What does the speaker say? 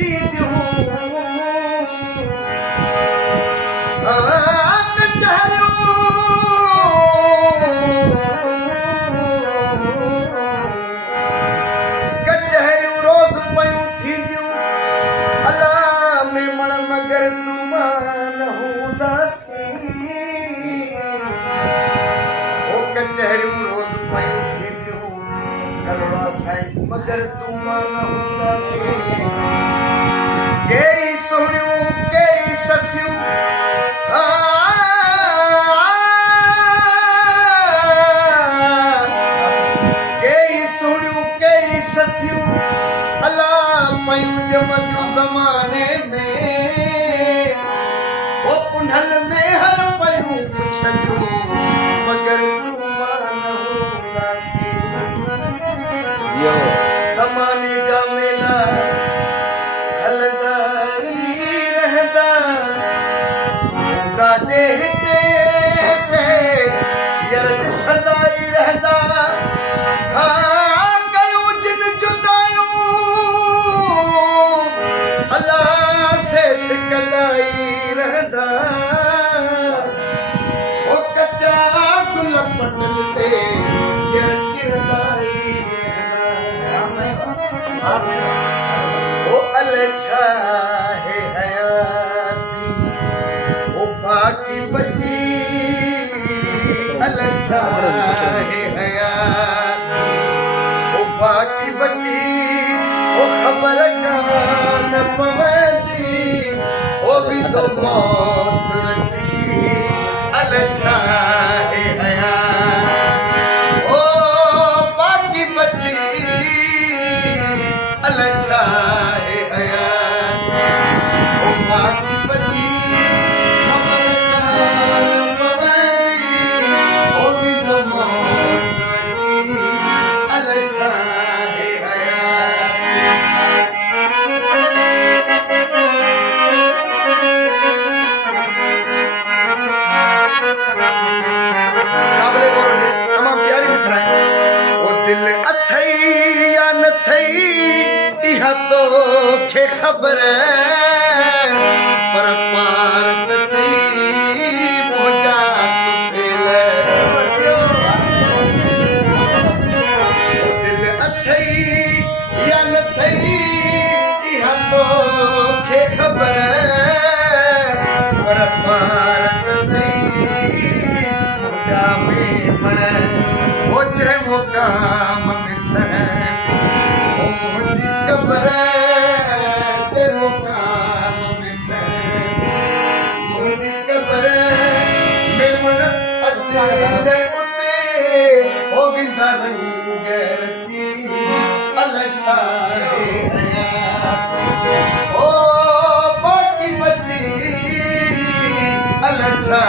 थी दूं कचहरियूं रोज़ पयूं थींदियूं अला में मण मगर तूं न हूंदासीं ओ कचहरियूं रोज़ पयूं थींदियूं करोड़ा साईं मगर तूं न हूंदासीं केरी सोहणियूं केरी ससियूं ज़माने में वो पुंढल में हर पयूं पुछंदियूं मगर तूं न हूंदासीं ज़माने जा मेला हलंदा ई रहंदा हूंदा जे हिते से यार ॾिसंदा ई रहंदा ओ अलछा है हयाती ओ बाकी बची अलछा है हयाती ओ बाकी बची ओ खबर न पवंदी ओ भी तो मौत अची अलछा है हयाती ओ बाकी बची अलछा है हयात ओ बाकी बची खबर न पवंदी ओ भी तो मौत अची अलछा है काबिले गौर है तमाम प्यारी मिसराएं ओ दिल अथई या न थई इहा तोखे ख़बर पर पार न थई मुंहिंजा तुफ़ेल दिल अथई या न थई इहा तोखे ख़बर पर पार न थई मुंहिंजा में मण ओ जे मुक़ाम अलछा है ओ बाकी बची अलछा